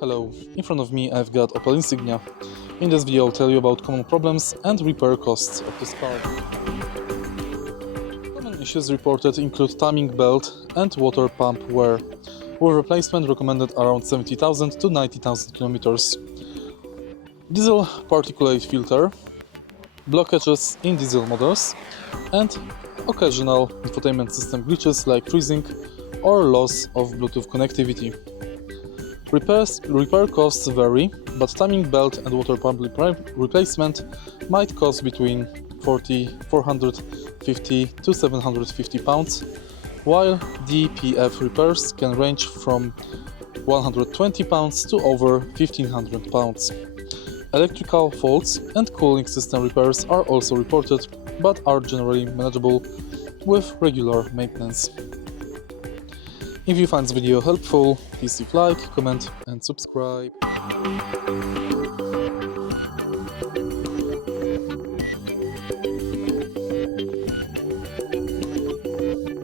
Hello, in front of me I've got Opel Insignia. In this video I'll tell you about common problems and repair costs of this car. Common issues reported include timing belt and water pump wear, with replacement recommended around 70,000 to 90,000 km. Diesel particulate filter, blockages in diesel models, and occasional infotainment system glitches like freezing or loss of Bluetooth connectivity. Repair costs vary, but timing belt and water pump replacement might cost between 450 to 750 pounds, while DPF repairs can range from 120 pounds to over 1500 pounds. Electrical faults and cooling system repairs are also reported, but are generally manageable with regular maintenance. If you find this video helpful, please leave like, comment and subscribe.